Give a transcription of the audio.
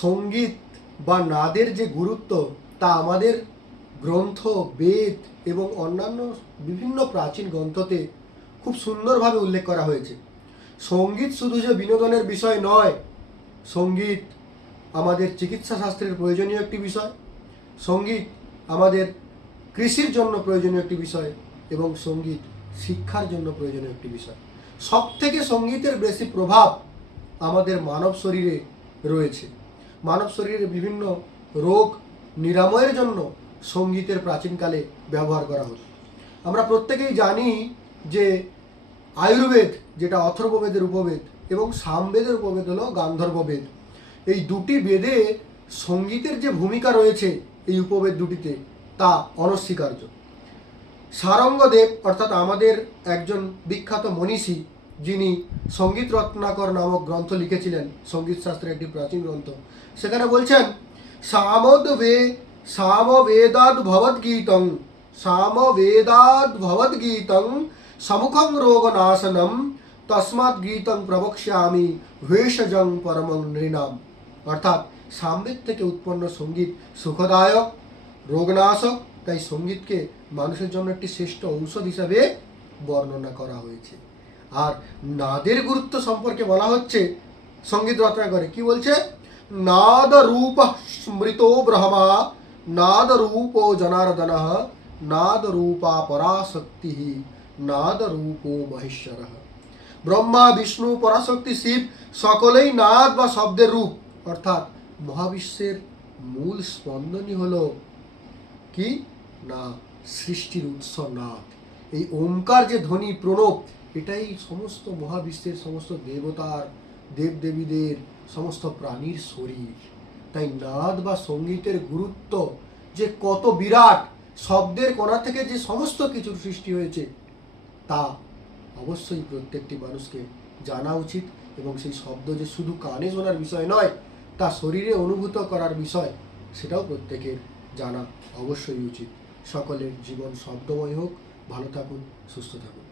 সঙ্গীত বা নাদের যে গুরুত্ব তা আমাদের গ্রন্থ, বেদ এবং অন্যান্য বিভিন্ন প্রাচীন গ্রন্থতে খুব সুন্দরভাবে উল্লেখ করা হয়েছে। সঙ্গীত শুধু যে বিনোদনের বিষয় নয়, সঙ্গীত আমাদের চিকিৎসা শাস্ত্রের প্রয়োজনীয় একটি বিষয়, সঙ্গীত আমাদের কৃষির জন্য প্রয়োজনীয় একটি বিষয় এবং সঙ্গীত শিক্ষার জন্য প্রয়োজনীয় একটি বিষয়। সব থেকে সঙ্গীতের বেশি প্রভাব আমাদের মানব শরীরে রয়েছে। মানব শরীরের বিভিন্ন রোগ নিরাময়ের জন্য সঙ্গীতের প্রাচীনকালে ব্যবহার করা হতো। আমরা প্রত্যেকেই জানি যে আয়ুর্বেদ, যেটা অথর্ববেদের উপবেদ, এবং সামবেদের উপবেদ হলো গান্ধর্ব বেদ। এই দুটি বেদে সঙ্গীতের যে ভূমিকা রয়েছে এই উপবেদ দুটিতে তা অনস্বীকার্য। সারঙ্গদেব অর্থাৎ আমাদের একজন বিখ্যাত মনীষী, যিনি সঙ্গীত রত্নাকর নামক গ্রন্থ লিখেছিলেন, সঙ্গীত শাস্ত্রের একটি প্রাচীন গ্রন্থ, সেখানে বলছেন সামবেদাদ ভবদ্গীতং সমুখং রোগনাশনম তস্মাৎ গীতং প্রবক্ষ্যামি ভেষজং পরমং নৃণাম। অর্থাৎ সামবেদ থেকে উৎপন্ন সঙ্গীত সুখদায়ক, রোগনাশক। তাই সঙ্গীতকে মানুষের জন্য একটি শ্রেষ্ঠ ঔষধ হিসাবে বর্ণনা করা হয়েছে। আর নাদের গুরুত্ব সম্পর্কে বলা হচ্ছে সঙ্গীত রত্নাকরে, কি বলছে? নাদ রূপ স্মৃতো ব্রহ্মা নাদ রূপো জনার্দন নাদ রূপা পরাশক্তি নাদ রূপো মহেশ্বর। ব্রহ্মা, বিষ্ণু, পরাশক্তি, শিব সকলেই নাদ বা শব্দের রূপ। অর্থাৎ মহাবিশ্বের মূল স্পন্দনই হলো কি না সৃষ্টির উৎস নাদ। এই ওমকার যে ধ্বনি, প্রণব, এটাই সমস্ত মহাবিশ্বের সমস্ত দেবতার, দেবদেবীদের, সমস্ত প্রাণীর শরীর। তাই নাদ বা সঙ্গীতের গুরুত্ব যে কত বিরাট, শব্দের কণা থেকে যে সমস্ত কিছুর সৃষ্টি হয়েছে তা অবশ্যই প্রত্যেকটি মানুষকে জানা উচিত। এবং সেই শব্দ যে শুধু কানে শোনার বিষয় নয়, তা শরীরে অনুভূত করার বিষয়, সেটাও প্রত্যেকের জানা অবশ্যই উচিত। সকলের জীবন শব্দময় হোক। ভালো থাকুন, সুস্থ থাকুন।